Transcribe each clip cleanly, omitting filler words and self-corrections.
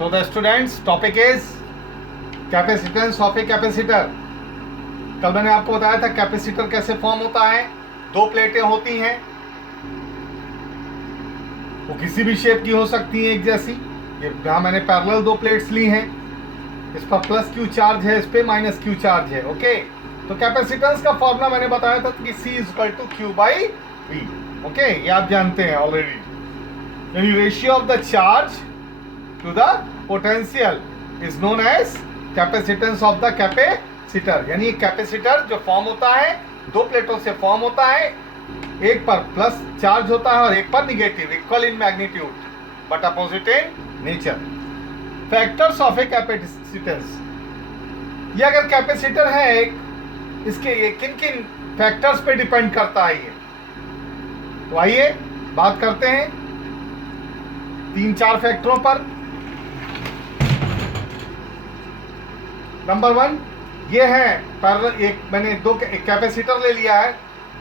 So the students topic is capacitance of a capacitor. कल मैंने आपको बताया था कैपेसिटर कैसे फॉर्म होता है। दो प्लेटें होती हैं, वो किसी भी शेप की हो सकती हैं एक जैसी। ये यहाँ मैंने पैरेलल दो प्लेट्स ली हैं, इस पर प्लस क्यू चार्ज है, इस पर माइनस क्यू चार्ज है। ओके, तो कैपेसिटेंस का फॉर्मूला मैंने बताया था कि C equal to Q by V. Okay, ये आप जानते हैं ऑलरेडी। यानी ratio of the charge to the potential is known as capacitance of the capacitor. यानी कैपेसिटर जो फॉर्म होता है दो प्लेटों से फॉर्म होता है, एक पर प्लस चार्ज होता है और एक पर negative, equal in magnitude but opposite in nature. Factors of A capacitance, ये अगर कैपेसिटर है एक, इसके ये किन किन फैक्टर्स पे डिपेंड करता है ये, तो आइए बात करते हैं 3-4 फैक्टरों पर। नंबर 1 ये है पैरेलल, एक मैंने एक कैपेसिटर ले लिया है,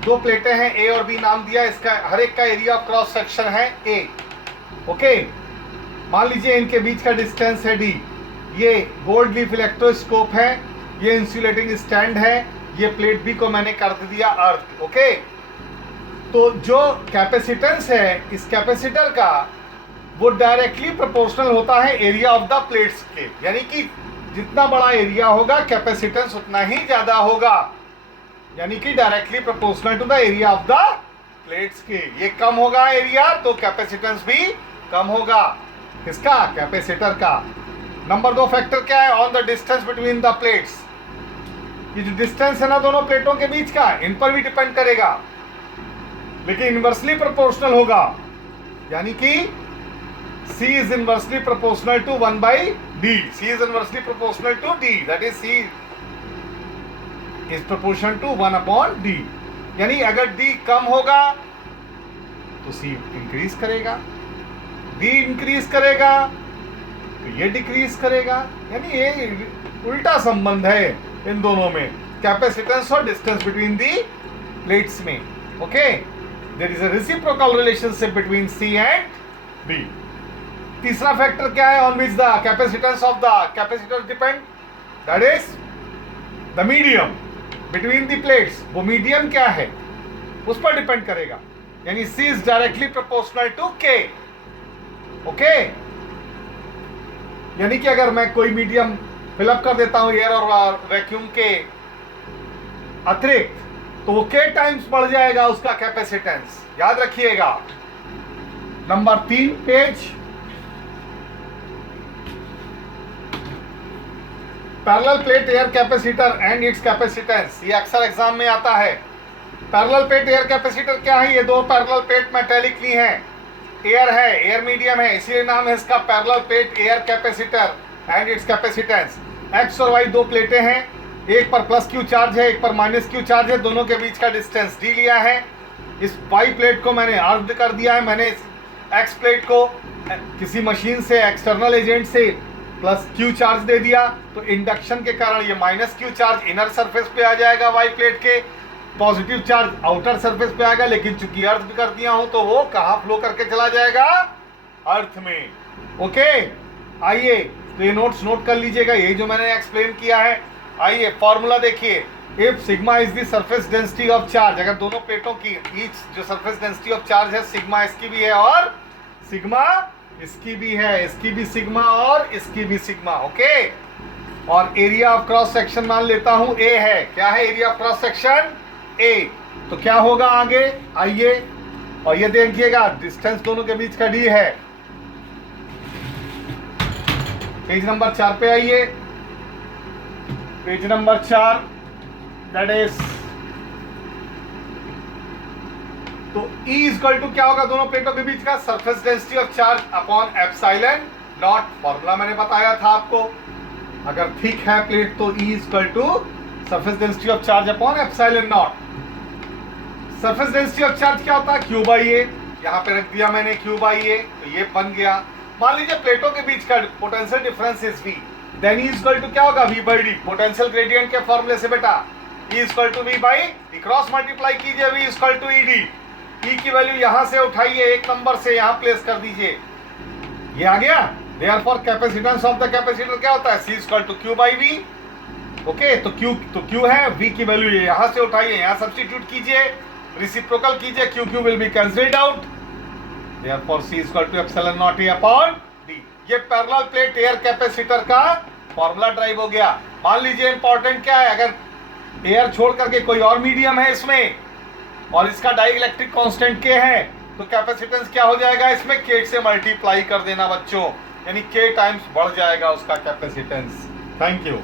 दो प्लेटें हैं ए और बी नाम दिया, इसका हर एक का एरिया ऑफ क्रॉस सेक्शन है ए। ओके, मान लीजिए इनके बीच का डिस्टेंस है डी। ये गोल्ड लीफ इलेक्ट्रोस्कोप है, ये इंसुलेटिंग स्टैंड है, ये प्लेट बी को मैंने कर दिया अर्थ। ओके, तो जो कैपेसिटेंस है इस कैपेसिटर का वो डायरेक्टली प्रोपोर्शनल होता है एरिया ऑफ द प्लेट्स के। यानी कि जितना बड़ा एरिया होगा कैपेसिटेंस उतना ही ज्यादा होगा, यानी कि directly proportional to the area of the plates के। ये कम होगा एरिया तो कैपेसिटेंस भी कम होगा, किसका? कैपेसिटर का। नंबर 2 फैक्टर क्या है? On the distance between the plates. ये जो डिस्टेंस है ना दोनों प्लेटों के बीच का, इन पर भी डिपेंड करेगा, लेकिन इनवर्सली प्रोपोर्शनल होगा। यानी कि C is inversely proportional to 1 by D. C is inversely proportional to D. That is C is proportional to 1 upon D. यानी अगर D कम होगा तो C इंक्रीज करेगा, D इंक्रीज करेगा तो ये डिक्रीज करेगा। यानी ये उल्टा संबंध है इन दोनों में, कैपेसिटेंस और डिस्टेंस बिटवीन दी प्लेट्स में। Okay, there is a reciprocal relationship between C and D। तीसरा फैक्टर क्या है? On which the capacitance of the capacitor depend, that is the medium between the plates. वो medium क्या है उस पर depend करेगा। यानी C is directly proportional to K। Okay, यानी कि अगर मैं कोई मीडियम फिलअप कर देता हूं एयर और वैक्यूम के अतिरिक्त, तो वो K टाइम्स बढ़ जाएगा उसका कैपेसिटेंस, याद रखिएगा। Number 3 page, parallel plate air capacitor and it's capacitance. ये अक्सर एग्जाम में आता है। पैरेलल प्लेट एयर कैपेसिटर क्या है? ये दो पैरेलल प्लेट मेटेलिक ली हैं, एयर है, एयर मीडियम है, इसलिए नाम है इसका parallel plate air capacitor and it's capacitance. X और वाई दो प्लेटें हैं, एक पर प्लस क्यू चार्ज है, एक पर माइनस क्यू चार्ज है, दोनों के बीच का डिस्टेंस डी लिया है। इस वाई प्लेट को मैंने अर्थ कर दिया है, मैंने इस एक्स प्लेट को किसी मशीन से एक्सटर्नल एजेंट से प्लस क्यू चार्ज दे दिया, तो इंडक्शन के कारण ये minus Q charge inner surface पे आ जाएगा वाई प्लेट के, पॉजिटिव चार्ज आउटर सरफेस पे आएगा। लेकिन चूंकि अर्थ भी कर दिया हूं तो वो कहाँ फ्लो करके चला जाएगा? अर्थ में। ओके, आइए तो ये नोट्स नोट कर लीजिएगा, यही जो मैंने एक्सप्लेन किया है। आइए फॉर्मूला देखिए, if sigma is the surface density of charge, अगर दोनों प्लेटों की ईच जो सरफेस डेंसिटी ऑफ चार्ज है, सिग्मा इसकी भी है और सिग्मा इसकी भी है, इसकी भी सिग्मा और इसकी भी सिग्मा। ओके, और एरिया ऑफ क्रॉस सेक्शन मान लेता हूं A है। क्या है area of cross section? A। तो क्या होगा आगे? आइए और ये देखिएगा, डिस्टेंस दोनों के बीच का D है। पेज नंबर 4 पे आइए, पेज नंबर 4, दैट इज तो E इक्वल टू क्या होगा? दोनों प्लेटों के बीच का surface density of charge upon epsilon not. Formula मैंने बताया था आपको, अगर थिक है प्लेट तो E equal to surface density of charge upon epsilon naught. Surface density of charge क्या होता है? Q by A. यहाँ पे रख दिया मैंने क्यू बाई ए, तो ये बन गया। मान लीजिए प्लेटों के बीच का potential difference is V, then E equal to क्या होगा? V by D। Potential gradient के फॉर्मूले से बेटा E equal to V by D, cross multiply कीजिए, V equal to ED। E की वैल्यू यहां से उठाइए, एक नंबर से यहां प्लेस कर दीजिए, ये आ गया। Therefore capacitance of the capacitor क्या होता है, C equal to Q by V। Okay, तो Q है, V की वैल्यू ये यहां से उठाइए, यहां सब्स्टिट्यूट कीजिए, रेसिप्रोकल कीजिए, Q will be cancelled out, therefore C equal to epsilon naught A upon D। ये पैरेलल प्लेट एयर कैपेसिटर का फॉर्मूला ड्राइव हो गया। मान लीजिए इंपॉर्टेंट क्या है, अगर एयर छोड़ करके कोई और मीडियम है इसमें और इसका डाइइलेक्ट्रिक कांस्टेंट K है, तो कैपेसिटेंस क्या हो जाएगा, इसमें K से मल्टीप्लाई कर देना बच्चों, यानी K टाइम्स बढ़ जाएगा उसका कैपेसिटेंस। Thank you.